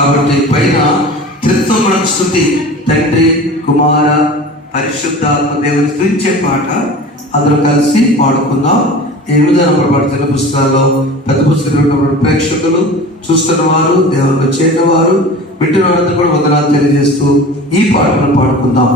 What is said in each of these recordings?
కాబట్టి పైన త్రిత్వం స్తుతి, తండ్రి, కుమార, పరిశుద్ధాత్మ దేవుని స్తుతించే పాట అందరూ కలిసి పాడుకుందాం. ఈ విధంగా పడుతున్న పుస్తకాల్లో పెద్ద పుస్తకాలు ప్రేక్షకులు, చూస్తున్న వారు, దేవుళ్ళు చేయని వారు, వింటున్న వారంతా కూడా వందనాలు తెలియజేస్తూ ఈ పాటను పాడుకుందాం.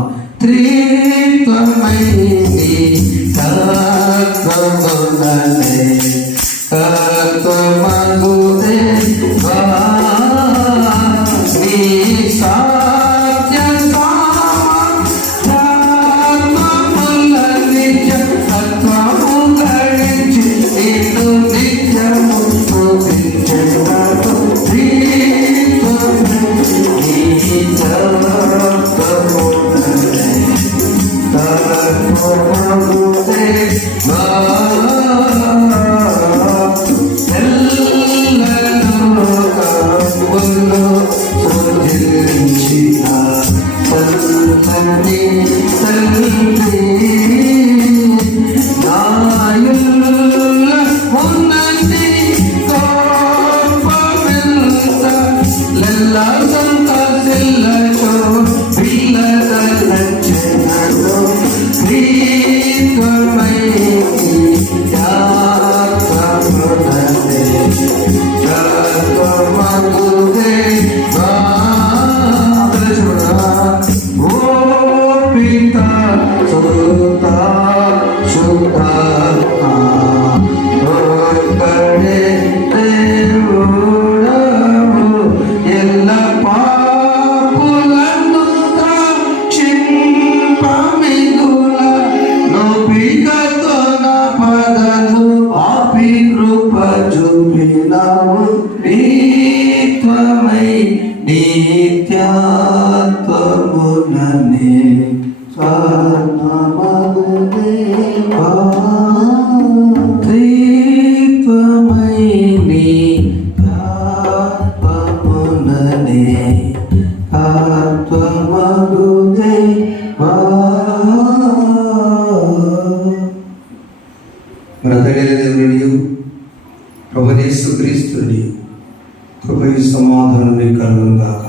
కృపయు సమాధానం కలుగును గాక.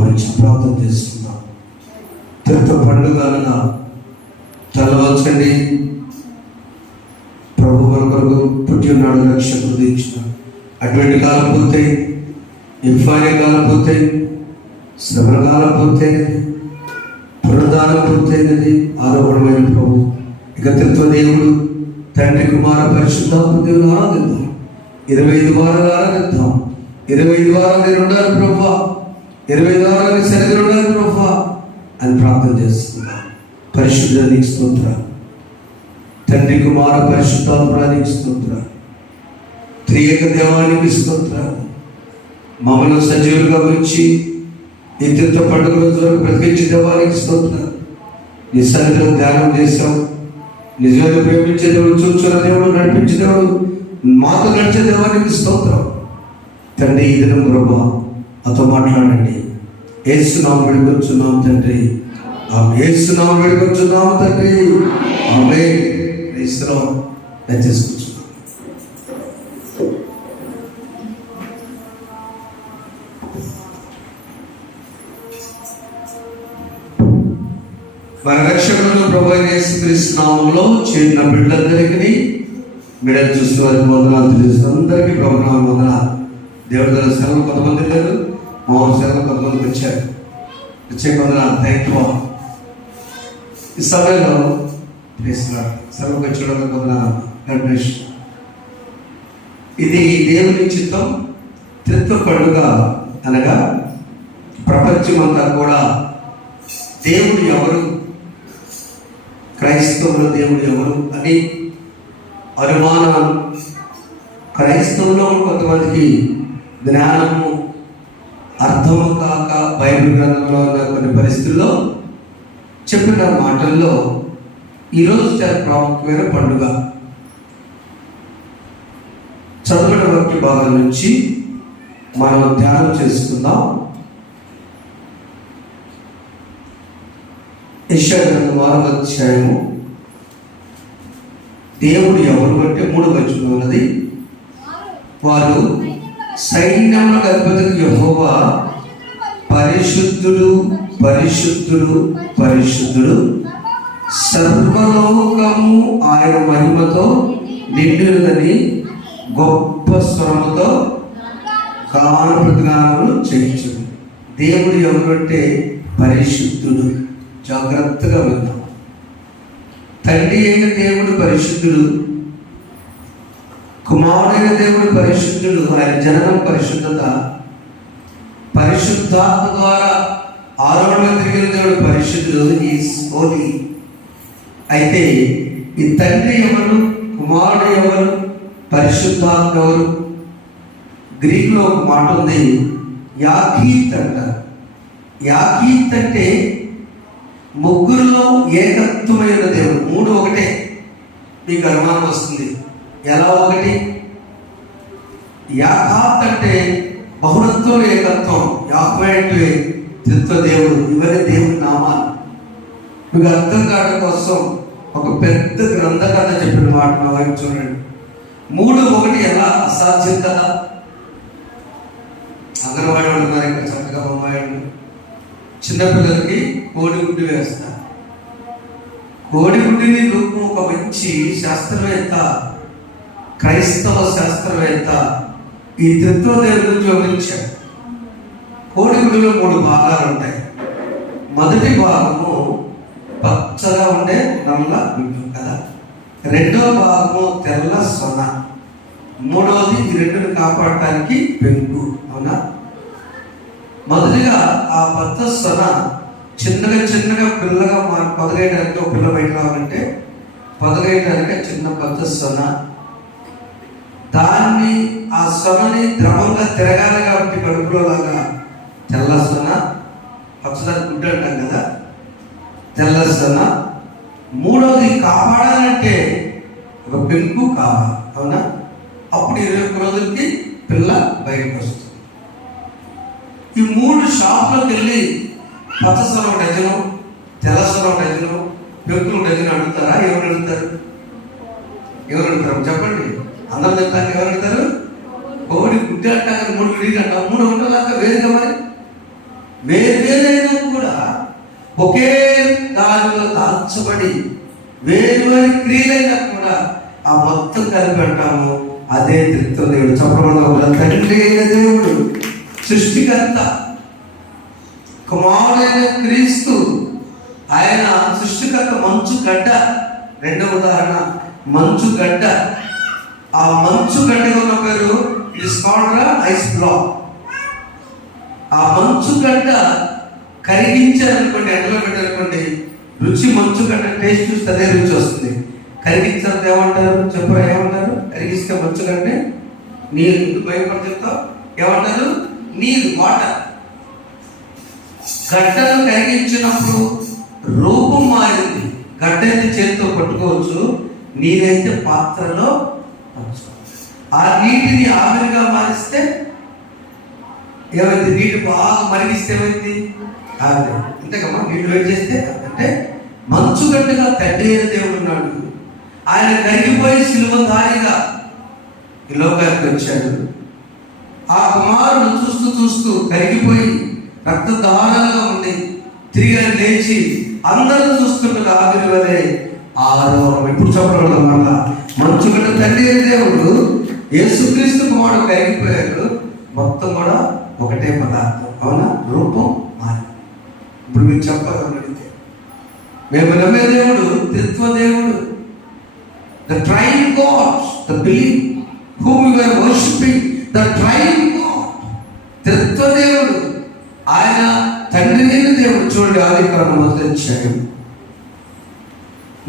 మంచి ప్రార్థన చేస్తున్నాం. తీర్థ పండుగ అనగా తెల్లవచ్చండి, ప్రభు కొరకు పుట్టి ఉన్నాడు, రక్షకుడు తీర్చున్నాడు. అటువంటి కాలం పూర్తయి, ఇఫానే కాలం పూర్తయి, శ్రమల కాలం పూర్తయినది, పునరుద్ధానం పూర్తయినది, ఆరోపణమైన ప్రభు ఏకత్వ దేవుడు తండ్రి, కుమార, పరిశుద్ధాత్మ దేవుడు ఆరాధిద్దాం. 25 వారాలు ఆరాధిద్దాం. 25 వారాలు నేను ఉండాలి ప్రభా, 25 వారాలు సరిగ్గా ఉండాలి ప్రభా అని ప్రార్థన చేస్తున్నాం. పరిశుద్ధ నీకు స్తోత్రాలు, తండ్రి, కుమార, పరిశుద్ధాత్మనికి స్తోత్రాలు, త్రియేక దేవానికి స్తోత్రాలు. మమ్మల్ని సజీవులుగా ఉంచి ఈ తీర్థ పండుగ రోజు వరకు బ్రతికించే దేవానికి స్తోత్రాలు. నీ సన్నిధిలో ధ్యానం చేశాం. నిజంగా ప్రేమించే దేవుడు, చూచున్న దేవుడు, నడిపించే దేవుడు, మాతో నడిచే దేవానికి స్తోత్రం. తండ్రి, ఈ దినం ప్రభా అతో మాట్లాడండి. యేసునామం వేడుకొచ్చున్నాం తండ్రి, యేసునామం వేడుకొచ్చున్నాం తండ్రి. ఆమేన్. యేసునామం దయచేసుకుంటున్నాం. మన రక్షకుడు ప్రభువైన యేసుక్రీస్తు నామములో చేరిన బిడ్డలందరికీ, బిడ్డలు చూసిన వారికి వందనాలు తెలియజేస్తాను. అందరికీ ప్రభునామం వందనాలు. దేవుడి దగ్గర సెలవు కొంతమంది లేరు, మా సెలవు కొంతమందికి వచ్చారు. వచ్చే వందనాలు. Thank you. ఈ సమయంలో సెలవుకి వచ్చేయడం వందనాలు. ఇది దేవుని చిత్తం. త్రిత్వ పండుగ అనగా ప్రపంచమంతా కూడా దేవుడు ఎవరు, క్రైస్తవుల దేవుడు ఎవరు అని అనుమానాలు, క్రైస్తవులో కొంతమందికి జ్ఞానము అర్థము కాక బైబిల్ గ్రంథంలో ఉన్న కొన్ని పరిస్థితుల్లో చెప్పిన మాటల్లో ఈరోజు చాలా ప్రాముఖ్యమైన పండుగ. చదువుల వాక్య భాగం నుంచి మనం ధ్యానం చేసుకుందాం. యెషయా గ్రంథం 6వ అధ్యాయము. దేవుడు ఎవరు అంటే 3వ వచనం ఉన్నది. వారు సైన్యములకు అధిపతి యెహోవా పరిశుద్ధుడు పరిశుద్ధుడు పరిశుద్ధుడు, సర్వలోకము ఆయన మహిమతో నిండినదని గొప్ప స్వరముతో గాన ప్రతిగానములు చేయించుడు. దేవుడు ఎవరంటే పరిశుద్ధుడు. జాగ్రత్తగా విన్నాం. తండ్రి అయిన దేవుడు పరిశుద్ధుడు, కుమారుడైన దేవుడు పరిశుద్ధుడు. ఆయన జననం పరిశుద్ధత, పరిశుద్ధాత్మ ద్వారా ఆరోహణ తిరిగిన దేవుడు పరిశుద్ధుడు, ఈజ్ హోలీ. అయితే ఈ తండ్రి ఎవరు, కుమారుడు ఎవరు, పరిశుద్ధాత్మ ఎవరు? గ్రీకులో ఒక మాట ఉంది, యాకీత్ అంటారు. యాకీత్ అంటే ముగ్గురులో ఏకత్వమైన దేవుడు. మూడు ఒకటే. మీకు అనుమానం వస్తుంది, ఎలా ఒకటి? యాకాత్ అంటే బహుళత్వం, ఏకత్వం. యాహ్వే అంటే త్రిత్వ దేవుడు. ఇవన్నీ దేవుడి నామాలు. మీకు అర్థం కావడం కోసం ఒక పెద్ద గ్రంథకథ చెప్పిన మాట నా వైపు చూడండి. మూడు ఒకటి ఎలా అసాధ్యం కదా? అంగన్వాడీ వాళ్ళు ఉన్నారు ఇక్కడ, చక్కగా బొమ్మాయిలు. చిన్నపిల్లలకి కోడిగుడ్డు వేస్తారు. కోడిగుడ్డిని రూపం ఒక మంచి శాస్త్రవేత్త, క్రైస్తవ శాస్త్రవేత్త ఈ త్రిత్వ దేవుడి గురించి వివరించాడు. కోడిగుడ్డులో 3 భాగాలు ఉంటాయి. మొదటి భాగము పచ్చగా ఉండే నల్ల గుడ్డు కదా, రెండో భాగము తెల్ల సొన, మూడవది ఈ రెండుని కాపాడటానికి పెంకు. అవునా? మొదటిగా ఆ పచ్చ సొన చిన్నగా పిల్లగా పొదగేయడానికి, ఒక పిల్ల బయట రావాలంటే పొదగేయడానికి చిన్న పచ్చ సొన, దాన్ని ఆ సొనని ద్రవంగా తిరగాలి కాబట్టి కడుపులో లాగా తెల్ల సొన, పచ్చదారి గుడ్డు అంటాం కదా, తెల్ల సొన. మూడవది కాపాడాలంటే ఒక పెంకు కావాలి. అవునా? అప్పుడు 21 రోజులకి పిల్ల బయటకు వస్తుంది. ఈ 3 షాప్లోకి వెళ్ళి పచ్చ సొన డజను, తెల్ల సొన డజను, పెంకులు డజను అడుగుతారా? ఎవరు అడుగుతారు? చెప్పండి. అందరూ చెప్తారు. ఎవరు అడుగుతారు? కోడి గుడ్డి అంటారు, 3 విడిగా అంటారు. 3 ఉండలాగా వేరుగా, మరి వేరైనా కూడా ఒకే దానిలో దాల్చబడి వేరు క్రియలైనా కూడా ఆ మొత్తం కలిపి అంటాము, అదే త్రిత్వ దేవుడు. చెప్పడం తండ్రి అయిన దేవుడు, సృష్టికర్త, కుమారుడైన క్రీస్తు ఆయన సృష్టికర్త. మంచు గడ్డ రెండవ ఉదాహరణ, మంచు గడ్డ. ఆ మంచు గడ్డగా ఉన్న పేరు it is called ice block. ఆ మంచు గడ్డ కరిగించారనుకోండి, ఎండలో పెట్టారనుకోండి, రుచి మంచు గడ్డ టేస్ట్ చూస్తే అదే రుచి వస్తుంది. కరిగించారు ఏమంటారు? చెప్పరా ఏమంటారు? కరిగిస్తే మంచు గడ్డ నీరు. భయపడి చెప్తావు ఏమంటారు? నీరు, వాటర్. గడ్డను కరిగించినప్పుడు రూపం మారింది. గడ్డ అయితే చేతితో పట్టుకోవచ్చు, నీరైతే పాత్రలో ఆ నీటిని ఆవిరిగా మారిస్తే ఏమైంది? నీటి బాగా మరిగిస్తే ఏమైంది? ఆవిరి. ఇంతకమ్మా నీళ్ళు వేడి చేస్తే అంటే మంచు గడ్డగా తండ్రి అయిన దేవుడు ఉన్నాడు. ఆయన కరిగిపోయి సిలువధారిగా ఈ లోకానికి వచ్చాడు. ఆ కుమారుడు చూస్తూ కరిగిపోయి రక్తధారలుగా ఉంది. తిరిగి లేచి అందరూ చూస్తుంటారు ఆవిరి వలె ఆరోహణం. ఇప్పుడు చెప్పడం వల్ల మంచు గడ్డ తండ్రి అయిన దేవుడు, యేసుక్రీస్తు కుమారుడు కరిగిపోయాడు. మొత్తం కూడా ఒకటే పదార్థం. అవునా? రూపం మారి. ఇప్పుడు మీరు చెప్పాలని అడిగితే మేము నమ్మే దేవుడు త్రిత్వ దేవుడు, the train God, the believe whom we were worshiping, the triune God, త్రిత్వ దేవుడు. ఆయన తండ్రి అయిన దేవుడు. చూడండి, ఆదికాండం 1వ అధ్యాయం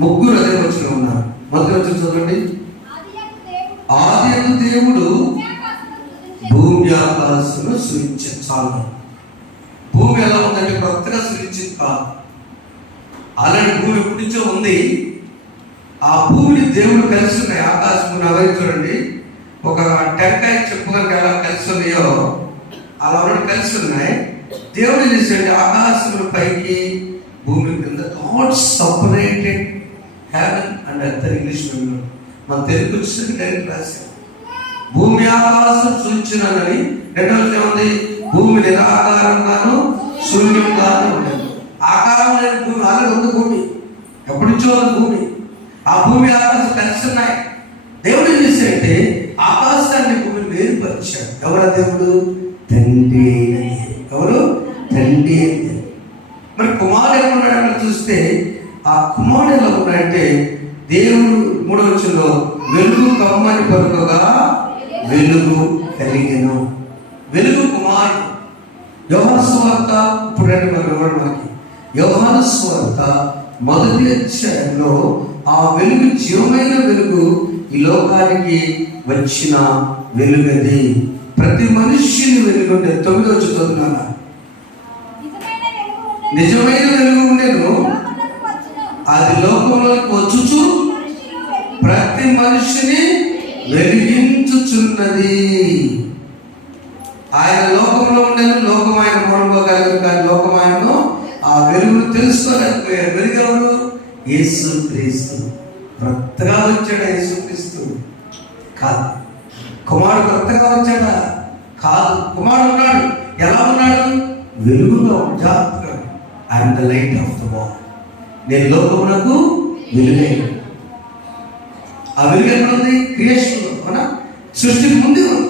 3 అదే వచనం ఉన్నారు. 1వ వచనం చదవండి. ఆదియందు దేవుడు భూమి ఆకాశమును సృజించాడు. చాలు. భూమి ఎలా ఉందంటే కొత్తగా సృజించింది కాదు. అలాంటి భూమి ఎప్పటి నుంచో ఉంది. ఆ భూమిని దేవుడు కలిసి ఉన్నాయి. ఆకాశము అవే చూడండి, ఒక టెంకాయ చెప్పుకనుక ఎలా కలిసి ఉన్నాయో అలా కలిసి ఉన్నాయి. దేవుడు చేసాడు ఆకాశముల పైకి భూమి కింద. God separated heaven and earth. English మన తెలుగు వచ్చేసరికి డైరెక్ట్ రాశారు. భూమి ఆకాశం సూచించినని. రెండవది ఏముంది? భూమి నిరాకారంగాను శూన్యంగాను ఉండేది. ఆకారం లేని భూమి ఆల్రెడీ ఉంది. భూమి ఎప్పటి నుంచో ఉంది భూమి. ఆ భూమి ఆకాశం కలిసి ఉన్నాయి. దేవుడు ఏం చేశాడంటే ఆకాశాన్ని భూమిని వేరుపరిచాడు. ఎవరు దేవుడు? తండ్రి. ఎవరు? తండ్రి. మరి కుమారుడు ఎలా ఉన్నాడని చూస్తే ఆ కుమారుడు ఎలా ఉన్నాడంటే దేవుడు 3వ వచనంలో వెలుగు కమ్మని పలుకగా వెలుగు కలిగెను. వెలుగు కుమారుడు. యోహాను సువార్త ఇప్పుడు రండి మనకి యోహాను సువార్త 1వ అధ్యాయంలో ఆ వెలుగు జీవమైన వెలుగు ఈ లోకానికి వచ్చిన వెలుగది. ప్రతి మనిషిని వెలుగుండే. 9వ వచనం నిజమైన వెలుగు ఉండేను, అది లోకంలోకి వచ్చుచు ప్రతి మనిషిని వెలిగించుచున్నది. ఆయన లోకంలో ఉండేది, లోకం ఆయన మూలపోగలిగారు, కానీ లోకం ఆయనను ఆ వెలుగును తెలుసుకోలేకపోయారు. వెలుగు ఎవరు? యేసు క్రీస్తు. కొత్తగా వచ్చాడా యేసు క్రీస్తు? కాదు. కుమారుడు కొత్తగా వచ్చాడా? కాదు. కుమారుడు ఉన్నాడు. ఎలా ఉన్నాడు? వెలుగుగా జాగ్రత్తగా. I'm the light of the world. నేను లోకమునకు వెలుగై. ఆ వెలుగు ఎక్కడ ఉంది? క్రియేషన్లో. మన సృష్టికి ముందే ఉంది.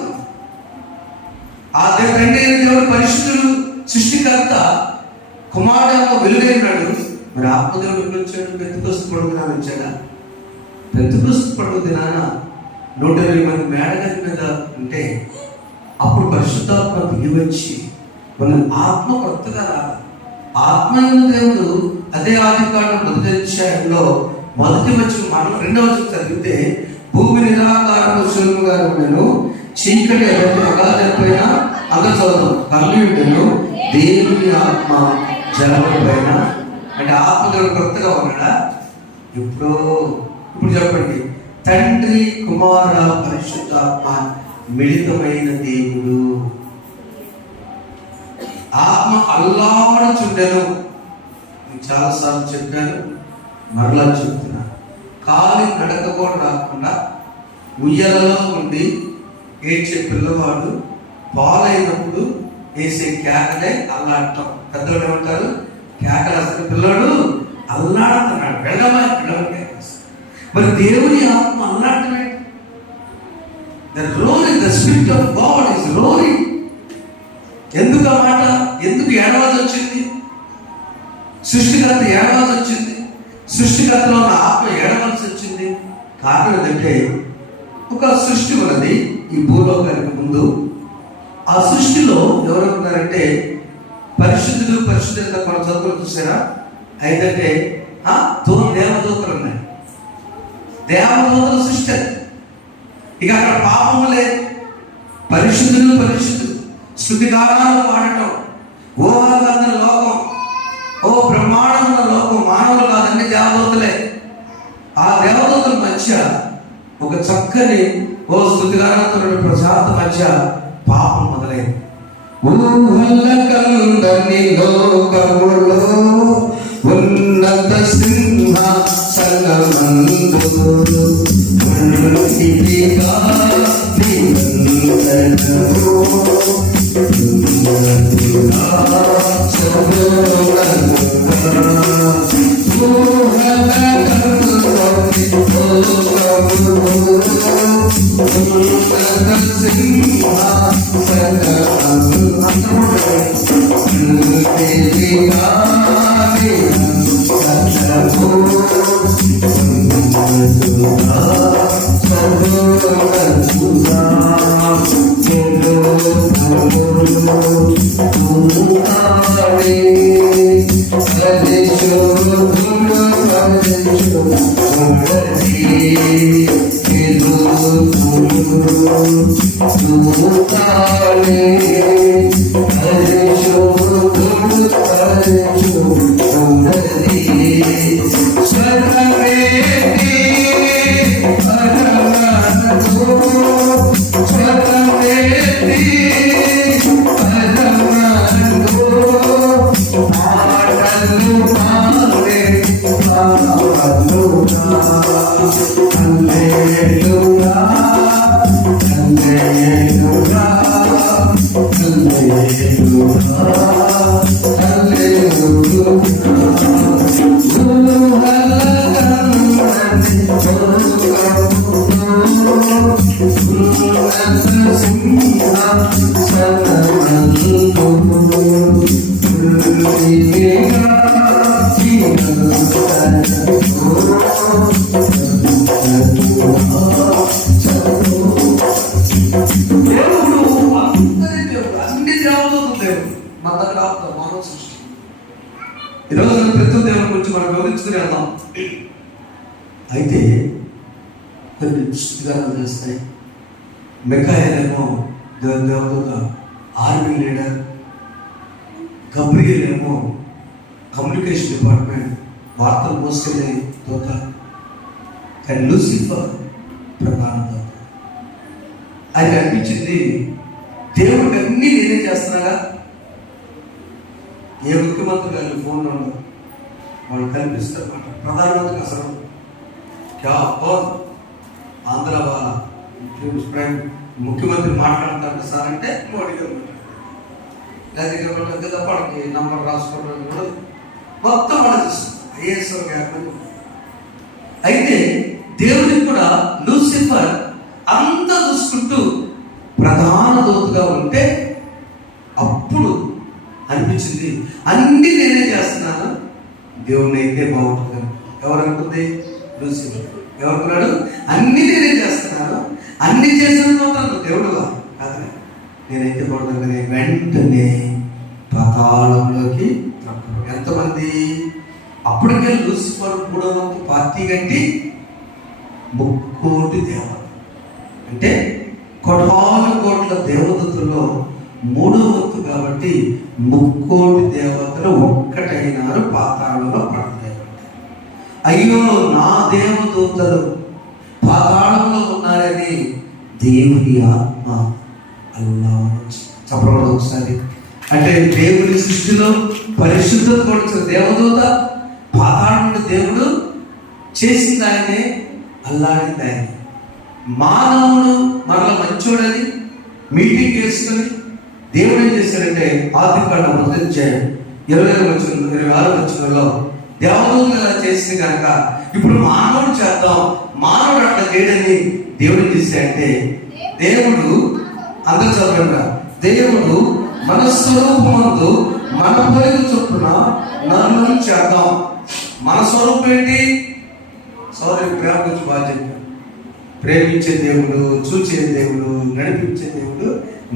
ఆ తండ్రి దేవుడు పరిశుద్ధుడు, సృష్టికర్త. కుమారుడు వెలుగైనాడు. మరి ఆత్మదేవుడు ఎప్పుడు వచ్చాడు? పెంతెకొస్తు పండుగ దినాన వచ్చాడా? పెంతెకొస్తు పండుగ దినాన 120 మంది మేడగది మీద ఉంటే అప్పుడు పరిశుద్ధాత్మ దిగి వచ్చి మన ఆత్మ కొత్తగా రాదు. ఆత్మైన దేవుడు అదే ఆదికాండం 1వ అధ్యాయంలో 1వ వచనం మనం 2వ వచనం చదివితే భూమి నిరాకారము శూన్యంగా ఉండెను, చీకటి అగాధపైన అందరూ చదువుతాం కళ్ళు ఉండెను, దేవుని ఆత్మ జలముపైన. అంటే ఆత్మదేవుడు కొత్తగా ఉన్నాడా? ఇప్పుడు చెప్పండి. తండ్రి కుమార పరిశుద్ధాత్మ మిళితమైన దేవుడు. ఆత్మ అల్లాడుచుండెను. చాలాసార్లు చెప్పాను, మరలా చెప్తున్నాను. కాలి నడక కూడా రాకుండా ఉయ్యలలో ఉండి ఏడ్చే పిల్లవాడు పాలైనప్పుడు వేసే కేకలే అల్లాడటం. పెద్దలు ఏమంటారు? కేకలు. అసలు పిల్లవాడు అల్లాడుతున్నాడు. వెళ్ళమని. మరి దేవుని ఆత్మ అల్లాడటమే. The rolling, the spirit of God is rolling. ఎందుకు ఆ మాట? ఎందుకు ఏడవాల్సి వచ్చింది? సృష్టికర్త ఏడవాల్సి వచ్చింది. సృష్టికర్తలో ఉన్న ఆత్మ ఏడవలసి వచ్చింది. కారణం ఏంటంటే ఒక సృష్టి ఉన్నది ఈ భూలోకానికి ముందు. ఆ సృష్టిలో ఎవరు ఉన్నారంటే పరిశుద్ధులు. పరిశుద్ధత మన చదువులు చూసారా? అయితే దేవదూతలు ఉన్నాయి. దేవదూతల సృష్టి. ఇక అక్కడ పాపము లేదు. పరిశుద్ధులు. స్తుతి గానాలు పాడటం. ఊహాగాన లోకం, ఓ బ్రహ్మాండముల లోకం. మానవులు కాదండి, దేవదూతలే. ఆ దేవదూతల మధ్య ఒక చక్కని స్తుతిగానంతో ప్రశాంత మధ్య పాపం మొదలైంది. ఊహలకందని లోకములో ఉన్నత సింహాసనమందు ఈరోజు ప్రతి దేవుని గురించి మనం వివరించుకుని వెళ్దాం. అయితే కొన్ని పుస్తకాలు చేస్తాయి. మిఖాయేలేమో దేవదూత, ఆర్మీ లీడర్. గబ్రియల్ ఏమో కమ్యూనికేషన్ డిపార్ట్మెంట్, వార్తలు మోసుకెళ్ళే దూత. కానీ లూసిఫర్ ప్రధాన దూత. ఆయన అనిపించింది దేవుడికి అన్నీ నేనే చేస్తున్నాగా. ఏ ముఖ్యమంత్రి గారు ఫోన్లో ఉండవు, వాళ్ళు కనిపిస్తారు. ప్రధానమంత్రికి అసలు ఆంధ్ర వాళ్ళ ముఖ్యమంత్రి మాట్లాడతారు సార్ అంటే మోడీ గారు లేదా వాళ్ళకి నంబర్ రాసుకోవడం కూడా మొత్తం ఆలోచిస్తుంది. ఐఏఎస్ అయితే దేవుడికి కూడా లూసిఫర్ అంత చూసుకుంటూ ప్రధాన దూతగా ఉంటే అప్పుడు అనిపించింది అన్ని నేనే చేస్తున్నాను, దేవుని అయితే బాగుంటుంది. ఎవరు అనుకుంది? లూసిఫర్. ఎవరుకున్నాడు? అన్ని నేనే చేస్తున్నాను, అన్ని చేసిన దేవుడుగా కాదు, నేనైతే బాగుంటుంది. వెంటనే పాతాళంలోకి. ఎంతమంది? అప్పటికే లూసిఫర్ 3వ వంతు పార్టీ కట్టి 3 కోటి దేవత, అంటే కోట్ల దేవతల్లో 3వ వంతు కాబట్టి 3 కోటి దేవతలు ఒక్కటైనారు పాతాళంలో పడతాయి. అయ్యో నా దేవదూతలు పాతాళంలో ఉన్నారని దేవుని ఆత్మ అల్లా చెప్పడం ఒకసారి. అంటే దేవుని సృష్టిలో పరిశుద్ధత కొడుతున్న దేవదూత పాతాళంలో దేవుడు చేసింది ఆయనే, అల్లాడింది ఆయన. మానవుడు మరల మంచోడని మీటింగ్ వేసుకొని దేవుడు ఏం చేశాడంటే ఆదికాండం 26 దేవదూతలు అలా చేసింది కనుక ఇప్పుడు మానవుడు చేద్దాం. మానవుడు అట్లా చేయడని దేవుడు ఏం చేశాడంటే, దేవుడు అందరూ చదవండి, దేవుడు మన స్వరూపమందు మన పోలిక చొప్పున నరులను చేద్దాం. మన స్వరూపం ఏంటి? సోదరి ప్రేమ గురించి బాగా చెప్పాడు. ప్రేమించే దేవుడు, చూచే దేవుడు, నడిపించే దేవుడు,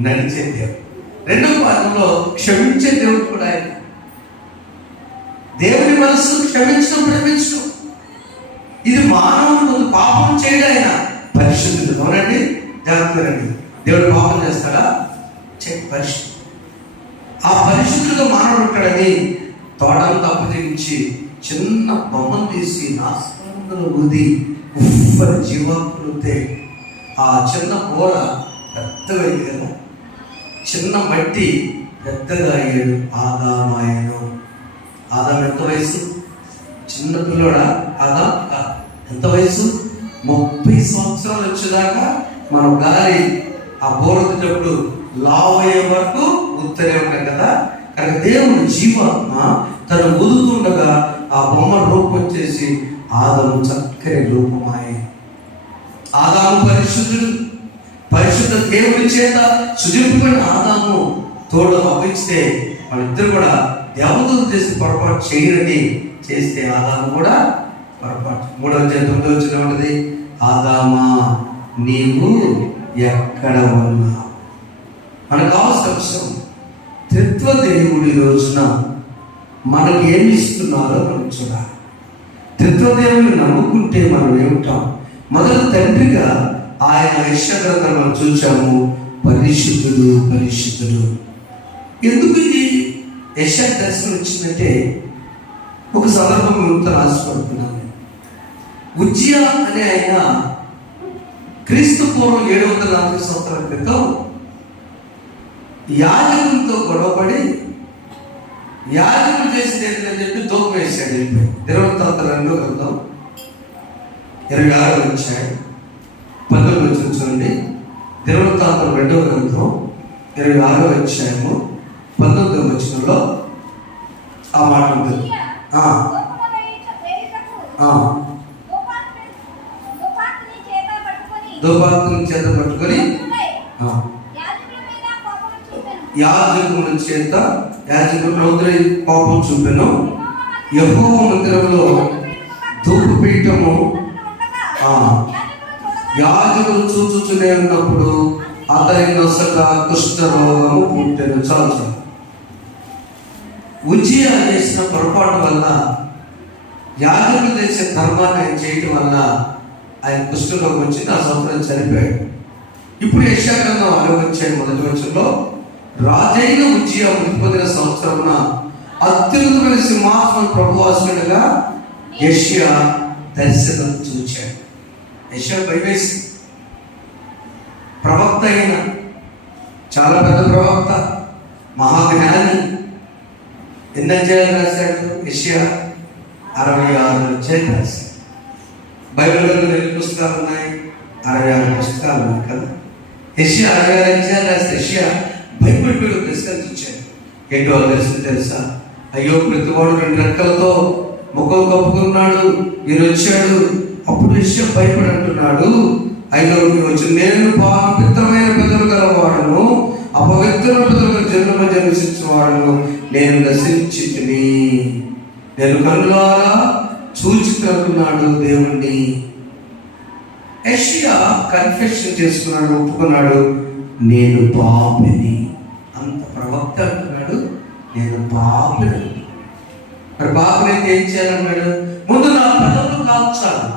నడిచే దేవుడు. 2వ భాగంలో క్షమించే దేవుడు కూడా ఆయన. దేవుని మనస్సు క్షమించడం, ప్రేమించడం. ఇది మానవుడు పాపం చేయడం. ఆయన పరిశుద్ధుడు. అవునండి, జాగ్రత్తరండి. దేవుడు పాపం చేస్తాడా? పరిశుద్ధుడు. ఆ పరిశుద్ధుడుగా మానవుడు ఉంటాడని తోటంతా అప్పగించి చిన్న బొమ్మను తీసి నాశనంలో ఊది ఉప్పని జీవాకులుతే ఆ చిన్న కూర పెద్దగా అయింది కదా, చిన్న మట్టి పెద్దగా అయ్యాడు. ఆదామాయను. ఆదాం ఎంత వయసు? చిన్న పిల్లోడా ఆదాం? ఎంత వయసు? 30 సంవత్సరాలు వచ్చేదాకా మనం గాలి ఆ బోరతినప్పుడు లావ్ అయ్యే వరకు ఉత్తరే ఉంటాం కదా. కానీ దేవుడు జీవాత్మ తను ఊదుతుండగా ఆ బొమ్మ రూపం వచ్చేసి ఆదాము చక్కని రూపమాయే. ఆదాము పరిశుద్ధుడు, పరిశుద్ధ దేవుడి చేత సుజీపమైన ఆదాము తోడు అవ్విస్తే వాళ్ళిద్దరు కూడా దేవతలు చేసి పొరపాటు చేయరని చేస్తే ఆదాము కూడా పొరపాటు. 3వ అధ్యాయం 9వ వచనం ఉంటుంది, ఆదామా నీవు ఎక్కడ ఉన్నావు? మనకు కావాల్సిన అంశం త్రిత్వ దేవుడి రోజున మనకి ఏమి ఇస్తున్నారో మనం చూడాలి. త్రిత్వదేవుని నమ్ముకుంటే మనం ఏమిటాం? మొదటి తండ్రిగా ఆయన యెషయా మనం చూచాము, పరిశుద్ధుడు పరిశుద్ధుడు. ఎందుకు ఇది యెషయా దర్శనం వచ్చిందంటే ఒక సందర్భం గురించి రాసిపడుతున్నాను. ఉజ్జియా అనే ఆయన క్రీస్తు పూర్వం 740 సంవత్సరాల క్రితం యాజకులతో గొడవపడి యాజకులు చేసింది ఏంటని చెప్పి తోపు వేశాడు. దినవృత్తాంతాలు 2వ గ్రంథం 26వ అధ్యాయం 19వ వచనం చూడండి. దినవృత్తాంతాలు 2వ గ్రంథం 26వ అధ్యాయము ఆ మాట ఉంటుంది. ధూపార్తుని చేత పట్టుకొని యాజకుల కోపం చూపెను. యెహోవా మందిరంలో ధూపపీఠము యాజకులు చూచుచునే ఉన్నప్పుడు అతని నొసట కుష్ఠరోగము పుట్టెను. చాలు. ఉజ్జియా చేసిన పొరపాటు వల్ల, యాజకులు చేసే ధర్మాన్ని ఆయన చేయటం వల్ల ఆయన కుష్ఠరోగం వచ్చి ఆ సంవత్సరం చనిపోయాడు. ఇప్పుడు యెషయా గ్రంథం 6వ అధ్యాయం 1వ వచనంలో రాజైన ఉజ్జియా మృతి పొందిన సంవత్సరమున అత్యున్నతమైన సింహాసనం ప్రభువాసుడుగా యెషయా దర్శనం చూచాడు. యెషయా భయమేసి ప్రవక్త అయిన, చాలా పెద్ద ప్రవక్త, మహాజ్ఞాని. ఎన్ని అధ్యాయాలు రాశాడు యెషయా? 66 అధ్యాయాలు రాశాడు. బైబిల్లో ఎన్ని పుస్తకాలు ఉన్నాయి? 66 పుస్తకాలు ఉన్నాయి కదా. యెషయా 66 అధ్యాయాలు రాస్తే యెషయా భయపడిపోయి దర్శనం ఇచ్చాడు. ఏంటో దర్శనం తెలుసా? అయ్యో, ప్రతివాడు 2 రెక్కలతో ముఖం కప్పుకున్నాడు, ఈయన వచ్చాడు. అప్పుడు యెషయా భయపడి అంటున్నాడు, అయ్యో వచ్చి నేను పవిత్రమైన పెదవులు గలవాడను, అపవిత్రమైన పెదవులు జన్మించేవాడను, నేను నశించితిని, నేను కన్నులారా చూచుకుంటున్నాడు దేవుణ్ణి. యెషయా కన్ఫెషన్ చేసుకున్నాడు, ఒప్పుకున్నాడు, నేను పాపిని. అంత ప్రవక్త అంటున్నాడు, నేను పాపిని. మరి పాపిని అయితే ఏం చేయాలన్నాడు? ముందు నా పెదవులు కాల్చాలి.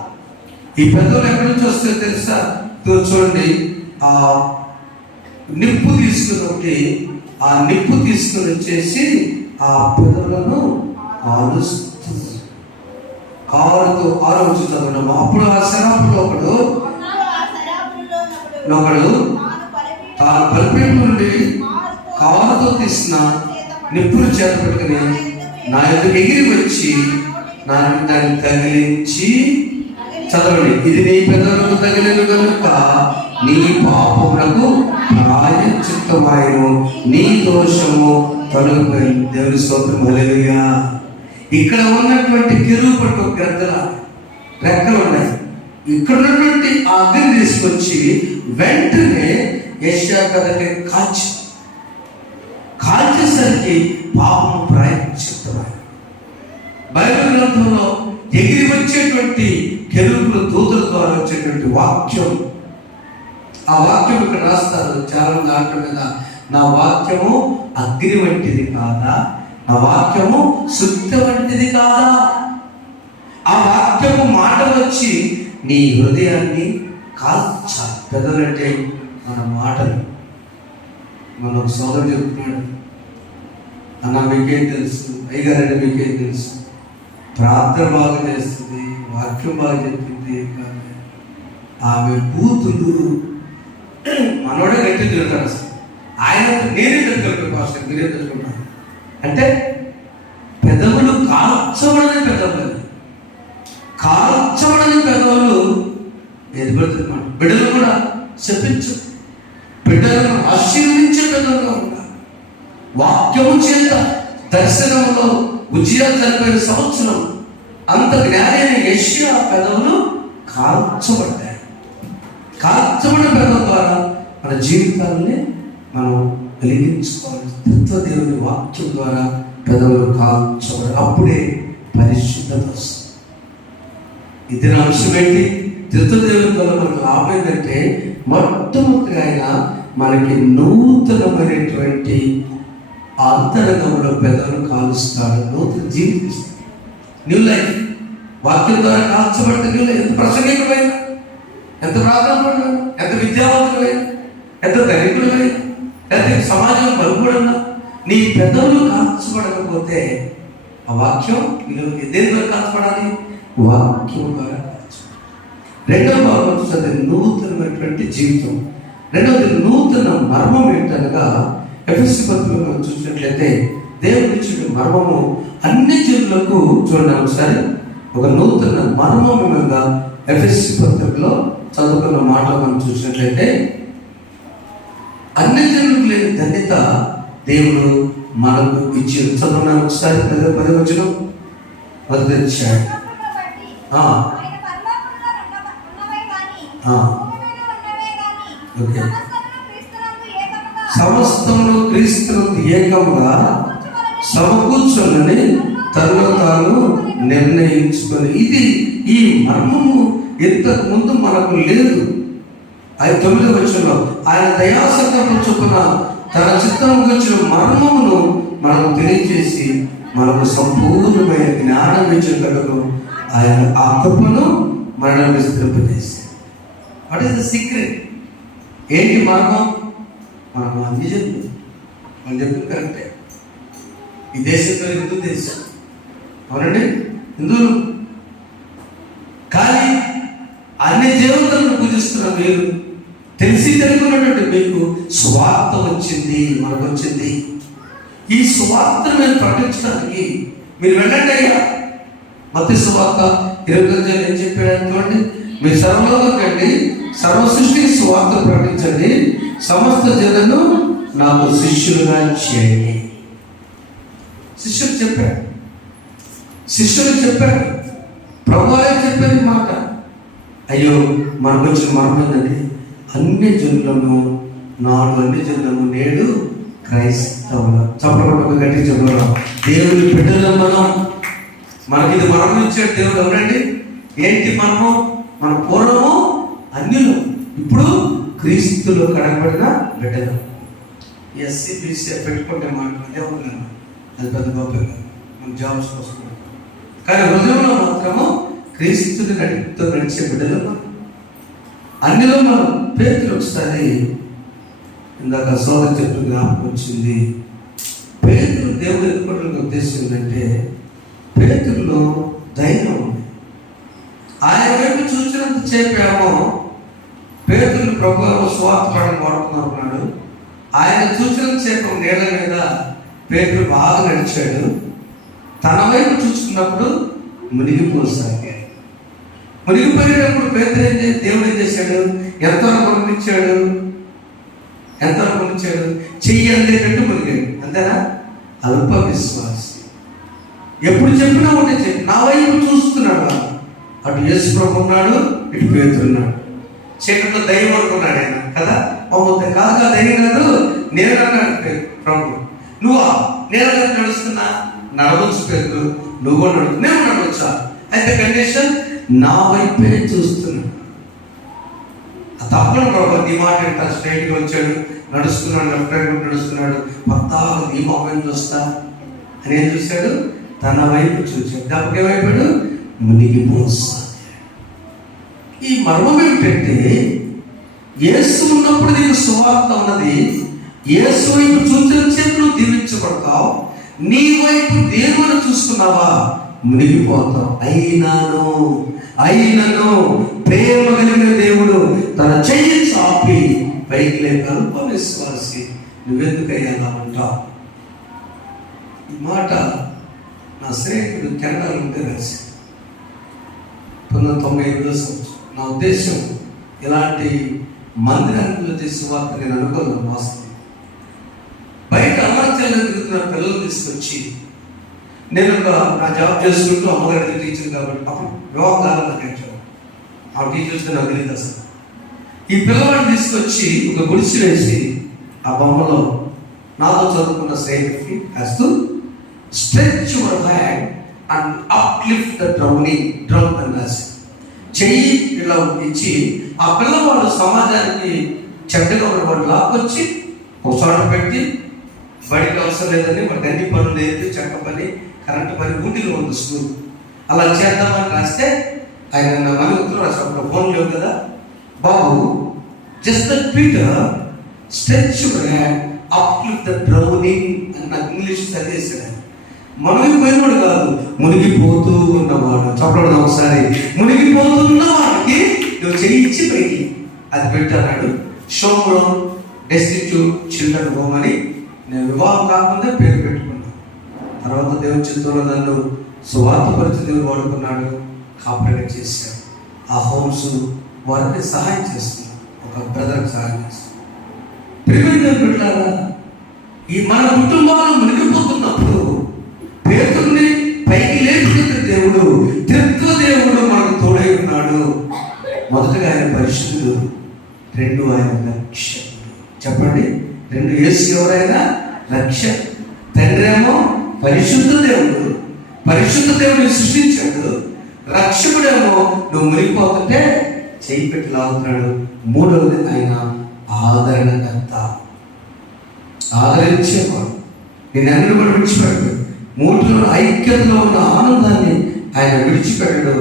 ఈ పెదవులు ఎక్కడి నుంచి వస్తే తెలుసా? చూడండి, ఆ నిప్పు తీసుకుని ఆ నిప్పు తీసుకుని వచ్చేసి ఆ పెదవులను కాలుస్తుంది. కారుతో ఆలోచించమన్నాము. అప్పుడు ఆ శరాపులో ఒకడు తాను పలిపేట నుండి కారుతో తీసిన నిప్పులు చేత పెట్టుకుని నా ఎదురు ఎగిరి వచ్చి దాన్ని తగిలించి, చదవండి, ఇది నీ పెదవులకు తగిలిన కనుక నీ పాపములకు ప్రాయశ్చిత్తమాయను, నీ దోషము తొలగిపోయింది. దేవుని స్తోత్రం, హల్లెలూయా. ఇక్కడ ఉన్నటువంటి కెరూబుకు రెక్కలు ఉన్నాయి. ఇక్కడ ఉన్నటువంటి ఆ అగ్ని తీసుకొచ్చి వెంటనే యెషయా కథకి కాల్చేసరికి పాపము ప్రాయశ్చిత్తమాయను. బైబిల్ గ్రంథంలో ఎగిరి వచ్చేటువంటి కెరూబుల దూతల ద్వారా వచ్చేటువంటి వాక్యం, ఆ వాక్యం ఇక్కడ రాస్తారు చాలా దాంట్లో మీద, నా వాక్యము అగ్ని వంటిది కాదా, నా వాక్యము సుత్తి వంటిది కాదా. ఆ వాక్యము మాట వచ్చి నీ హృదయాన్ని కాల్చాలి. పెద్దలంటే మన మాటలు. మన సోదరుడు చెప్తున్నాడు, అన్న మీకేం తెలుసు, అయ్యగారంటే మీకేం తెలుసు, ప్రార్థన బాగా చేస్తుంది, వాక్యం బాగా చెప్పింది, కానీ ఆమె బూతులు మనోడే గట్టి తిరుగుతాడు. అసలు ఆయన నేనే తిరుగుతాడు, పాస్టర్ మీరే తిరుగుతున్నాను అంటే పెదవులు కాల్చబడని పెదవులు, కాల్చబడని పెదవులు ఎదుగుతున్నాడు. బిడ్డలు కూడా చెప్పించు, బిడ్డలను ఆశీర్వదించే పెదవులుగా ఉండాలి. వాక్యము చేత దర్శనంలో ఉజ్జియా చనిపోయిన సంవత్సరం అంత జ్ఞాని అయిన యెషయా పెదవులు కాల్చబడ్డాయి. కాల్చబడిన పెదవుల ద్వారా మన జీవితాలని మనం వెలిగించుకోవాలి. దేవుని వాక్యం ద్వారా పెదవులు కాల్చబడి అప్పుడే పరిశుద్ధత వస్తుంది. ఇది నా అంశం ఏంటి? దేవుని వల్ల మనకు లాభం ఏంటంటే, మొట్టమొదటిగా ఆయన మనకి నూతనమైనటువంటి అంతరంగంలో పెదవులు కాలుస్తాడు, నూతన జీవితం ఇస్తాడు, న్యూ లైఫ్. వాక్యం ద్వారా కాల్చబడితే న్యూ లైఫ్. ఎంత ప్రసంగికుడైనా, ఎంత ప్రార్థనపడినా, ఎంత విద్యావంతుడైనా, ఎంత ధనికుడైనా, ఎంత సమాజం బలుగుడన్నా, నీ పెదవులు కాల్చబడకపోతే ఆ వాక్యం విలువకి దేని ద్వారా కాల్చబడాలి? వాక్యం ద్వారా కాల్చబడాలి. రెండవ భాగం చూస్తే నూతనమైనటువంటి జీవితం. రెండవది నూతన మర్మం ఏంటనగా, ఎఫెసీ పత్రికలో చూసినట్లయితే దేవుడి ఇచ్చిన మర్మము అన్ని జనులకు, చూడండి ఒకసారి, ఒక నూతన మర్మముగా ఎఫెసీ పత్రికలో చదువుకున్న మాటలు మనం చూసినట్లయితే, అన్ని జనులకు లేని ధన్యత దేవుడు మనకు ఇచ్చి చదువున్నా ఒకసారి పది వచ్చిన మొదటి అధ్యాయం. ఓకే, సమస్తమును క్రీస్తునందు ఏకముగా సమకూర్చొని తనలో తాను నిర్ణయించుకొని. ఇది ఈ మర్మము ఇంతకు ముందు మనకు లేదు. 9వ వచనంలో ఆయన దయాసంకల్పం చొప్పున తన చిత్తం గురించిన మర్మమును మనకు తెలియజేసి మనకు సంపూర్ణమైన జ్ఞానం ఇచ్చేటకు ఆయన ఆ కృపను మనల్ని విస్తరింపజేసి. What is the secret? ఏంటి మర్మం? మనం అన్ని చెప్తుంది, మనం చెప్తుంది కరెక్టే. ఈ దేశంలో హిందూ దేశం, అవునండి, హిందువులు. కానీ అన్ని దేవతలను పూజిస్తున్న మీరు, తెలిసి తెలుగున్నటువంటి మీకు స్వార్థ వచ్చింది, మనకు వచ్చింది. ఈ స్వార్థను మేము ప్రకటించడానికి మీరు వెళ్ళండి అయ్యా. మత్తయి సువార్త 20 ఏం చెప్పాడు అనుకోండి, మీరు సర్వలోకం కండి, సర్వ సృష్టికి స్వార్థ ప్రకటించండి, సమస్త జనులను నాకు శిష్యులుగా చేయండి. శిష్యులు చెప్పారు, ప్రభువే చెప్పారు ఈ మాట. అయ్యో, మనకు వచ్చిన మరణం ఏంటంటే అన్ని జనులను, నాడు అన్ని జనులను, నేడు క్రైస్తవుల. చెప్పకుండా గట్టి చెప్పడం, దేవుని బిడ్డలం మనం. మనకి ఇది మరణం ఇచ్చాడు దేవుడు. ఎవరండి? ఏంటి మరణం? మన పూర్వము అన్యులు, ఇప్పుడు క్రీస్తులో కడగబడిన బిడ్డలు. ఎస్సీ బీసీ పెట్టుకుంటే మాట అదే ఉన్నాను, అది పెద్ద గొప్పగా మన జాబ్స్ కోసం. కానీ హృదయంలో మాత్రము క్రీస్తుని నడిచే బిడ్డలు మనం. అన్నిలో మనం పేతురు ఒకసారి ఇందాక సోదరు చెప్పు జ్ఞాపకం వచ్చింది. పేతురు దేవుడు ఎదుర్కోవడానికి ఉద్దేశం ఏంటంటే పేతురులో ధైర్యం ఉంది. ఆయన వైపు చూసినంత చేపేమో పేతురు ప్రభు స్వార్థపడని వాడుకున్నాడు. ఆయన చూసినంత సేపు నీళ్ళ మీద పేతురు బాగా నడిచాడు. తన వైపు చూసుకున్నప్పుడు మునిగిపోసాగాడు. మునిగిపోయేటప్పుడు పేతురు దేవుడు ఏం చేశాడు? ఎంతవరకు గమనించాడు? చెయ్యి అందేటట్టు మునిగాడు. అంతేనా? అల్ప విశ్వాసి. ఎప్పుడు చెప్పినా ఉంటే చెప్పి నా వైపు చూస్తున్నాడు. అటు యేసు ప్రభు ఉన్నాడు, ఇటు పేతురు ఉన్నాడు. చీకట్లో దయ్యం అనుకున్నాడు ఆయన కదా. కాదుగా దయ్యం కాదు, నేను అన్నాడు ప్రభు. నువ్వా? నేను నడుస్తున్నా, నడవచ్చు పేతురు, నువ్వు నడుచు, నేను నడవచ్చా? అయితే కండిషన్, నా వైపే చూస్తున్నాడు. తప్పని ప్రభు నీ మాట స్ట్రైట్గా వచ్చాడు, నడుస్తున్నాడు, లెఫ్ట్ రైట్ నడుస్తున్నాడు. పత్తాలు నీ మొహం చూస్తా అని ఏం చూశాడు? తన వైపు చూశాడు. దప్పకేమైపోయాడు? మునిగిపోసాడు. ఈ మర్మం ఏమిటంటే యేసు ఉన్నప్పుడు నీకు సువార్త ఉన్నది. యేసు వైపు చూసిన చేతులు దీవించబడతావు. నీ వైపు దేవుని చూసుకున్నావా? మునిగిపోతావు. అయినను ప్రేమ కలిగిన దేవుడు తన చెయ్యి చాపి పైకి లేక అల్ప విశ్వాసి నువ్వెందుకయ్యా ఉంటావు. ఈ మాట నా స్నేహితుడు కెనడాలో ఉంటే రాసి 1998 సంవత్సరం. నా ఉద్దేశం ఇలాంటి మందిరానికి చేసే వార్త నేను అనుకోను. వాస్తవం బయట అమర్చల్లో తిరుగుతున్న పిల్లలు తీసుకొచ్చి, నేను నా జాబ్ చేసుకుంటూ అమ్మగారికి టీచర్ కాబట్టి అప్పుడు వివాహం కావాలని ఆ టీచర్స్తో నాకు తెలియదు అసలు. ఈ పిల్లవాడిని తీసుకొచ్చి ఒక గుడిసి వేసి ఆ బొమ్మలో నాతో చదువుకున్న స్నేహితుడికి కాస్తూ stretch your hand and uplift the drum అని రాసి చెయ్యి ఇలా ఇచ్చి ఆ పిల్లవాడు సమాజానికి చెడ్డగా ఉన్నవాడు లాక్కొచ్చి ఒక చోట పెట్టి, బడికి అవసరం లేదని వాడికి అన్ని పనులు నేర్పి, చెక్క పని, కరెంటు పని, ఊటిలో ఉంది స్కూల్. అలా చేద్దామని రాస్తే ఆయన మళ్ళీ ఉత్తరం రాసినప్పుడు ఫోన్ లేవు కదా, బాబు just that Peter stretch your hand uplift the drowning అని నాకు ఇంగ్లీష్ చదివేసాడు. మునిగిపోయినవాడు కాదు, మునిగిపోతూ ఉన్నవాడు. చెప్పడం ఒకసారి, మునిగిపోతున్న వాడికి నువ్వు చేయించి పైకి అది పెట్టాడు. షోలో డెస్టిట్యూట్ చిల్డ్రన్ హోమ్ అని నేను వివాహం కాకుండా పేరు పెట్టుకున్నాను. తర్వాత దేవుని చిత్తంలో నన్ను సువార్త పరిస్థితి వాడుకున్నాడు, కాపరేట్ చేశాడు. ఆ హోమ్స్ వారికి సహాయం చేస్తున్నాను, ఒక బ్రదర్కి సహాయం చేస్తున్నాను. ప్రియమైన పెట్టారా, ఈ మన కుటుంబాలు మునిగిపోతున్నప్పుడు పేతురుని పైకి లేపిన దేవుడు, త్రిత్వ దేవుడు మనకు తోడై ఉన్నాడు. మొదటగా ఆయన పరిశుద్ధుడు, రెండు ఆయన రక్షకుడు. చెప్పండి, రెండు. యేసు ఎవరైనా రక్షక. తండ్రి ఏమో పరిశుద్ధ దేవుడు, పరిశుద్ధ దేవుడిని సృష్టించాడు. రక్షకుడేమో నువ్వు మునిగిపోతుంటే చేయి పెట్టి లాగుతున్నాడు. మూడవది ఆయన ఆదరణకర్త, ఆదరించేవాడు. నేను ఎన్నడూ కూడా విడిచిపెట్టడు. మూటిలో ఐక్యతలో ఉన్న ఆనందాన్ని ఆయన విడిచిపెట్టడు.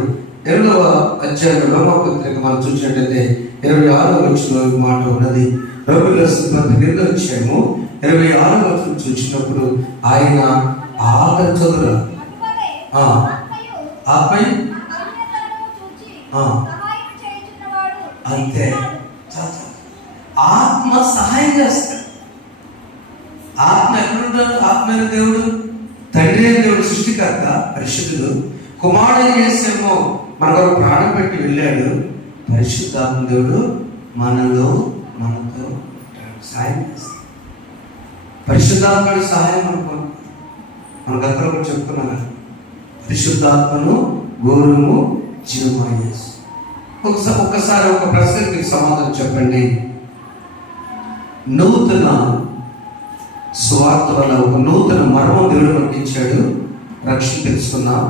8వ అధ్యాయంలో రోమాపత్రిక మనం చూసినట్లయితే 26వ వచనంలో మాట ఉన్నది. రోమీయులకు రాసిన పత్రిక 8వ అధ్యాయము 26వ వచనం చూసినప్పుడు ఆయన ఆదరించదురా ఆత్మయు అంతే. ఆత్మ సహాయం చేస్తాడు. ఆత్మ ఎక్కడుంటాడు? ఆత్మైన దేవుడు, తండ్రి అయిన దేవుడు, సృష్టికర్త, పరిశుద్ధుడు. కుమారుడు యేసేమో మన కొరకు ప్రాణం పెట్టి వెళ్ళాడు. పరిశుద్ధాత్మ దేవుడు మనతో సహాయం చేస్తాడు. పరిశుద్ధాత్ముడి సహాయం మన గతంలో కూడా చెప్తున్నాం కదా, పరిశుద్ధాత్మను గౌరవము జీవమై. ఒక్కసారి ఒక ప్రశ్నకు మీకు సమాధానం చెప్పండి. నూతన స్వార్థ వల్ల ఒక నూతన మర్మం దేవుడు పంపించాడు, రక్షణ తెలుసుకున్నాం.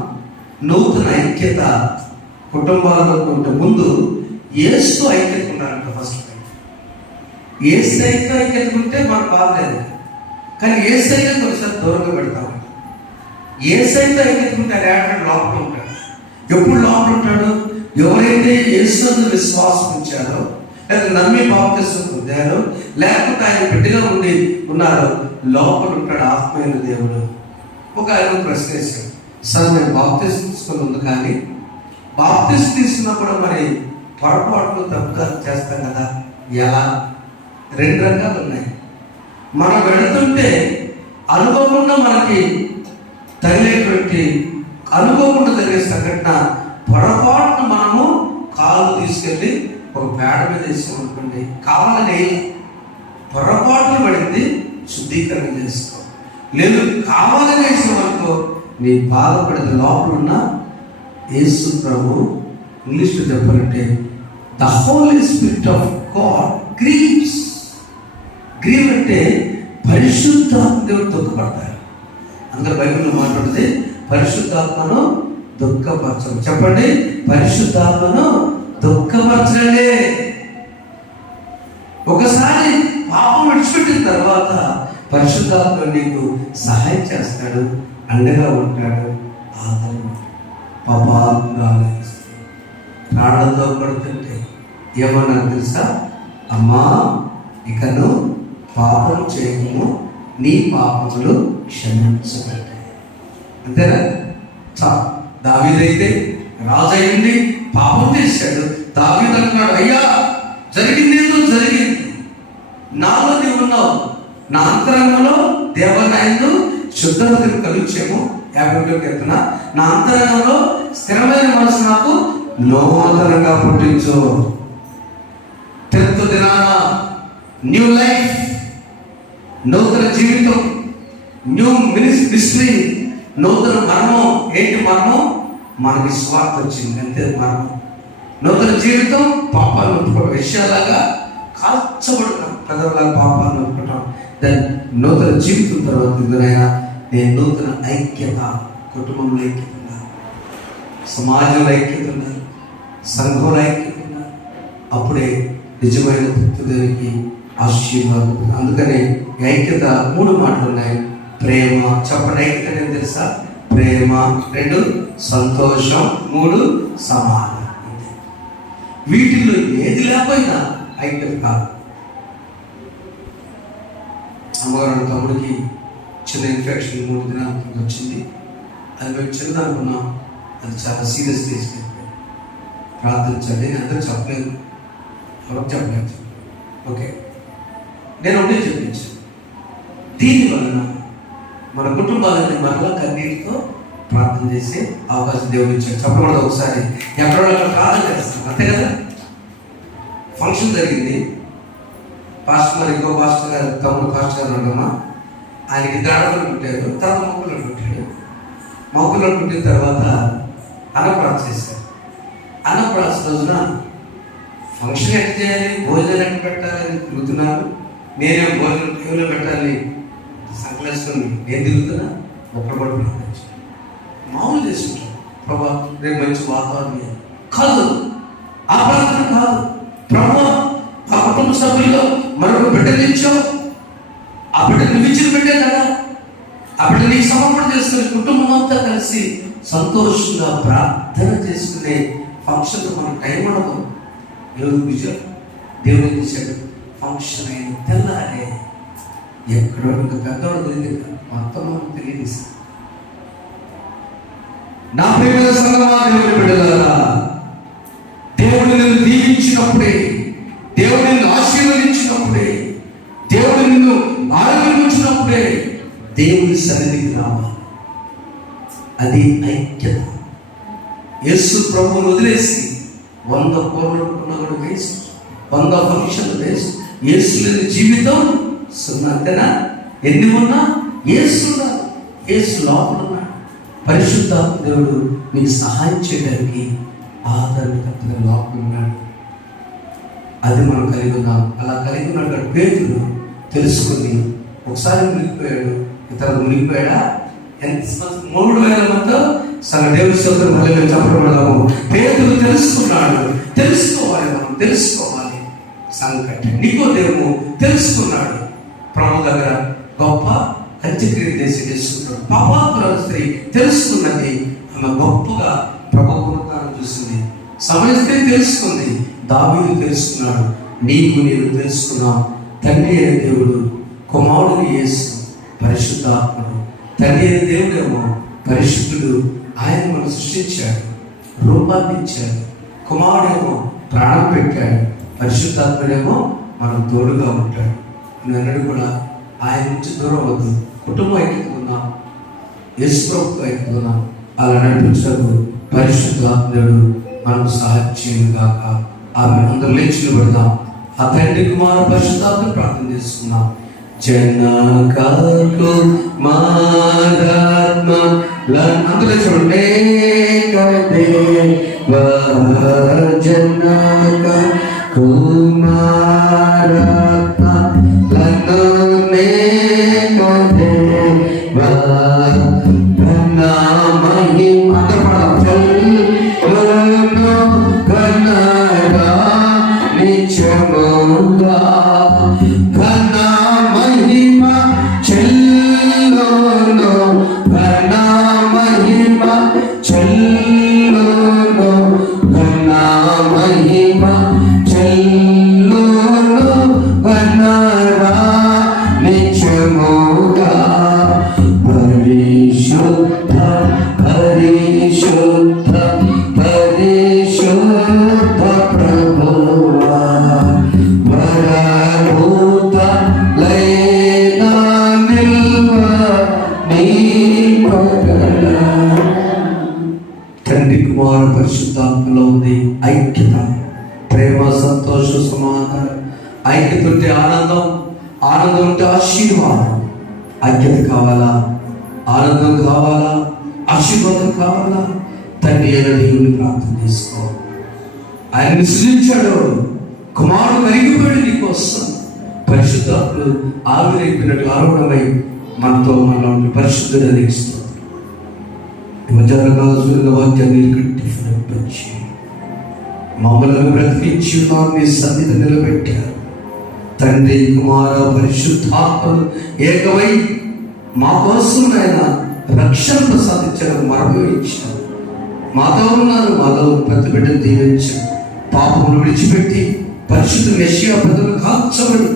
నూతన ఐక్యత కుటుంబాలలో కొంటే ముందు యేసుతో ఐక్యత ఉండాలంట. ఫస్ట్ యేసు ఐక్యత ఉంటే మనకు బాధలేదు, కానీ యేసు ఐక్యత ఒకసారి దూరంగా పెడతాం. యేసు ఐక్యత ఉంటే ఆయన లోపల ఉంటాడు. ఎప్పుడు లోపల ఉంటాడు? ఎవరైతే యేసు విశ్వాసం ఉంచారో, లేదా నమ్మి బాప్తిస్మం పొందారో, లేకపోతే ఆయన బిడ్డగా ఉన్నారో లోపల ఉంటాడు ఆత్మీయ దేవుడు. ఒక ఆయన ప్రశ్న వేశాడు, సార్ నేను బాప్తిస్మం తీసుకుని ఉంది, కానీ బాప్తిస్మం తీసుకున్నప్పుడు మరి పొరపాట్లు తప్పుగా చేస్తాం కదా, ఎలా? 2 రకాలు ఉన్నాయి. మనం వెళుతుంటే అనుకోకుండా మనకి తగిలేటువంటి, అనుకోకుండా జరిగే సంఘటన, పొరపాటును మనము కాలు తీసుకెళ్ళి ఒక పేడ మీద వేసాం అనుకోండి, కావాలని పొరపాట్లు పడింది, శుద్ధీకరణ చేసుకో. లేదు కావాలని వేసాం అనుకో, నీ బాధపడితే లోపల ఉన్న యేసు ప్రభు, ఇంగ్లీష్లో చెప్పాలంటే the Holy Spirit of God grieves. Grieve అంటే పరిశుద్ధాత్మ దేవుడు దుఃఖపడతారు. అందులో బైబిల్లో మాట్లాడితే పరిశుద్ధాత్మను దుఃఖపరచడం. చెప్పండి, పరిశుద్ధాత్మను దుఃఖపరచలే. ఒకసారి పాపం విడిచిపెట్టిన తర్వాత పరిశుద్ధాత్మ నీకు సహాయం చేస్తాడు, అండగా ఉంటాడు, ఆదరణ. పాపాలు ప్రాణంతో పడుతుంటే ఏమన్నా తెలుసా? అమ్మా, ఇకను పాపం చేయము, నీ పాపములు క్షమించబడ్డాయి. అంతేనా? దావీదైతే రాజు అయింది, పాపం చేశాడు. దావీదు అంటున్నాడు, అయ్యా జరిగింది ఏదో జరిగింది, నాలో నీవు ఉన్నావు, నా అంతరంగంలో దేవాలయంలో శుద్ధతను కలుగుచేమో. 51వ కీర్తన, నా అంతరంగంలో స్థిరమైన మనసు నాకు నూతనంగా పుట్టించు. 10వ దినాన న్యూ లైఫ్, నూతన జీవితం, న్యూ మినిస్ట్రీ, నూతన మర్మం. ఏంటి మర్మం? మనకి స్వార్థ వచ్చింది, అంతే మర్మం. నూతన జీవితం, పాపాలను ఒప్పుకోవడం, విషయాలాగా కాల్చబడటం, ప్రజలాగా పాపాలను ఒప్పుకోవటం. దెన్ నూతన జీవితం తర్వాత ఎదురైనా నేను నూతన ఐక్యత, కుటుంబంలో ఐక్యత ఉండాలి, సమాజంలో ఐక్యత ఉండాలి, సంఘంలో ఐక్యత ఉండాలి. అప్పుడే నిజమైన దేవునికి ఆశీర్వాదం. అందుకనే ఐక్యత 3 మాటలు ఉన్నాయి. ప్రేమ, చెప్పండి, ఐక్యత ఏం తెలుసా? ప్రేమ, 2 సంతోషం, 3 సమాధానం. వీటిల్లో ఏది లేకపోయినా ఐక్యత కాదు. అమ్మగారు తమ్ముడికి చిన్న ఇన్ఫెక్షన్ 3 దినాల కింద వచ్చింది. అది మేము చిన్నదనుకున్నాం, అది చాలా సీరియస్ తీసుకెళ్ళిపోయింది. ప్రార్థించండి, నేను అందరూ చెప్పలేదు, ఎవరికి చెప్పలేదు. ఓకే, నేను ఒకటే చెప్పించాను. దీనివలన మన కుటుంబాలని మరలా కన్నీటితో ప్రార్థన చేసే అవకాశం దేవుడు ఇచ్చాడు. చెప్పకూడదు, ఒకసారి ఎక్కడో ప్రార్థన చేస్తాం, అంతే కదా. ఫంక్షన్ జరిగింది, పాస్టర్ గారు, ఇంకో పాస్టర్ గారు, తమ్ముడు పాస్టర్ గారు ఉండమ్మా, ఆయనకి దాడలు పుట్టారు, తర్వాత మొక్కలు పుట్టాడు. మొక్కలు పుట్టిన తర్వాత అన్నప్రాస చేశారు. అన్నప్రాస రోజున ఫంక్షన్ ఎట్లా చేయాలి, భోజనాలు ఎట్లా పెట్టాలని తిరుగుతున్నారు. నేనే భోజనం టైంలో పెట్టాలి సంకలేసుకొని నేను తిరుగుతున్నా. మొక్కలు పట్టుకుని మామూలు చేసుకుంటాను. ప్రభా రేపు మంచి వాతావరణం కాదు, ఆ ప్రార్థన కాదు. ప్రభా ఆ కుటుంబ సభ్యుల్లో మరొక బిడ్డలు ఇచ్చావు, ఆ బిడ్డ నువ్వు ఇచ్చిన బిడ్డే కదా, ఆ బిడ్డ నీకు సమర్పణ చేసుకుని కుటుంబం అంతా కలిసి సంతోషంగా ప్రార్థన చేసుకునే ఫంక్షన్ మనకు టైం ఉండదు. దేవుడు విజయం దేవుడు చేశాడు. ఫంక్షన్ అయిన తెల్లారే ఎక్కడో ఇంకా పెద్దవాడు తెలియదు, మొత్తం తెలియదు. నా ప్రియమైన సంగమా, దేవుని బిడ్డలారా, దేవుడు నిన్ను దీవించినప్పుడే, దేవుడు నిన్ను ఆశీర్వదించినప్పుడే, దేవుడు నిన్ను ఆరోగ్యించినప్పుడే దేవుని సన్నిధికి రావాలి. అది ఐక్యత. యేసు ప్రభువును వదిలేసి 100 కోట్లు కూడా వేస్ట్, 100 ఫంక్షన్లు వేస్ట్. యేసు లేని జీవితం సున్నా. అంతేనా? ఎన్ని ఉన్నా యేసు ఉన్నారు, యేసు లోపల ఉన్నాడు. పరిశుద్ధాత్మ దేవుడు మీకు సహాయం చేయడానికి ఆదరణకర్తగా లోపల ఉన్నాడు. అది మనం కలిగి ఉన్నాం. అలా కలిగి ఉన్నాడు పేతురు తెలుసుకుని ఒకసారి మునిగిపోయాడు, ఇతరులు మునిగిపోయాడా? ఎంత 3000 మందితో సగ దేవుని స్తోత్రం మళ్ళీ చెప్పబడదాము. పేతురు తెలుసుకున్నాడు. తెలుసుకోవాలి, మనం తెలుసుకోవాలి. సంకటం నికోదేము తెలుసుకున్నాడు. ప్రభు దగ్గర గొప్ప అంత్యక్రియ చేసి తెలుసుకున్నాడు. పాపాత్మురాలు స్త్రీ తెలుసుకున్నది. ఆమె గొప్పగా ప్రభు పునరుద్ధానం చూసింది. సమయ స్త్రీ తెలుసుకుంది. దావీదు తెలుసుకున్నాడు. నీకు నేను తెలుసుకున్నాం. తండ్రి అయిన దేవుడు, కుమారుడు యేసు పరిశుద్ధాత్ముడు. తండ్రి అయిన దేవుడేమో పరిశుద్ధుడు. ఆయన మనం సృష్టించాడు, రూపాన్ని ఇచ్చాడు. కుమారుడేమో ప్రాణం పెట్టాడు. పరిశుద్ధాత్ముడేమో మనం తోడుగా ఉంటాడు. నేనడు కూడా ఆయన నుంచి దూరం అవుతుంది. కుటుంబం ఎక్కుతున్నాం, యేసు ప్రభుత్వం ఎక్కుతున్నాం. అలా నడిపించకు పరిశుద్ధాత్ముడు మనకు సహాయం చేయను గాక. ఆమె అందరూ లేచి నిలబడదాం. ఆ తండ్రి కుమార పరిశుద్ధాత్మ ప్రార్థన చేసుకున్నాం. జనకాకు మారాత్మ అందరూ చూడండి. జనక కుమారాత్మ నే తండ్రి కుమార పరిశుద్ధాత్మలో ఉంది ఐక్యత, ప్రేమ, సంతోషం, సమాధానం. ఐక్యత ఉంటే ఆనందం, ఆనందం ఉంటే ఆశీర్వాదం. ఐక్యత కావాలా? ఆనందం కావాలా? ఆశీర్వాదం కావాలా? తండ్రి అయిన దేవుని ప్రార్థన చేసుకో. ఆయన సృజించాడు. కుమారుడు కరిగిపోయాడు నీకోసం. పరిశుద్ధాత్ముడు ఆవిరైపోయినట్టు ఆరోహణమై మనతో మనలో పరిశుద్ధుడు అనేస్తుంది. వాక్యాన్ని కట్టి ఫలించి మమ్మల్ని బ్రతికించి నీ సన్నిధి నిలబెట్టారు. తండ్రి కుమార పరిశుద్ధాత్మలు ఏకమై మా కోసం ఆయన రక్షణ ప్రసాదించడం మరమేయించారు. మాతో ఉన్నారు, మాతో ప్రతి బిడ్డను దీవించారు. పాపములు విడిచిపెట్టి పరిశుద్ధ మెస్సియా ప్రజలు కాల్చబడి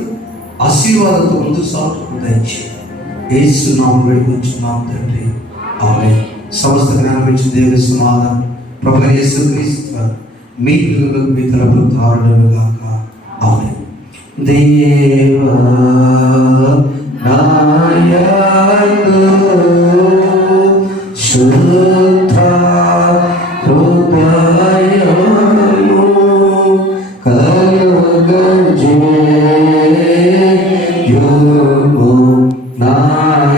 ఆశీర్వాదంతో ముందు సాగుతూ దయచేయాలి. యేసు నామమున వేడుకొంచున్నాం తండ్రి, ఆమేన్. సమస్త జ్ఞానమిచ్చిన దేవుని సమాధానం ప్రభువైన యేసుక్రీస్తు మీ పిల్లలకు మీ తరపున ధారణను గాక. ఆమేన్. దేవా నాయకు శుద్ధ హృదయము కలుగజేయుము నాయకు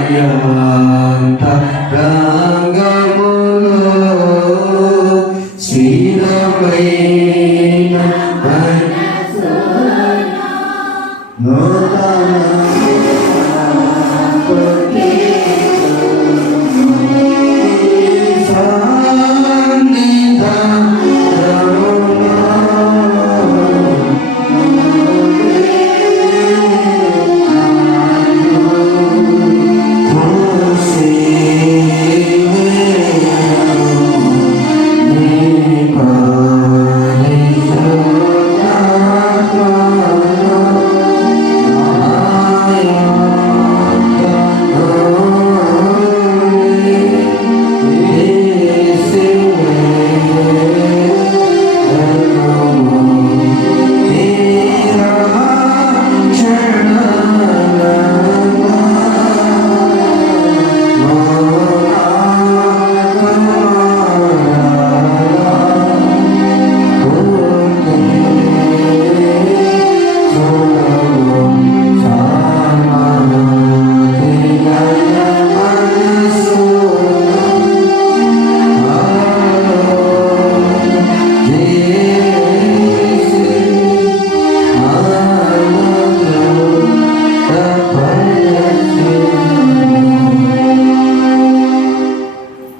రంగములో స్థిరమైన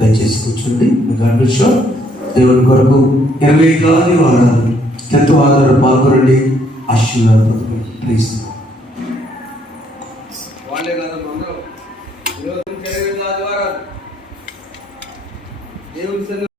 దయచేసి కూర్చోండి. గాడ్విష్లో దేవుని కొరకు 20 ఆదివారాలు ఎంతో ఆధార పాల్గొనండి. ఆశీర్వాదం ప్లీజ్. వాళ్ళే కదా ఈరోజు 20 ఆదివారాలు దేవుని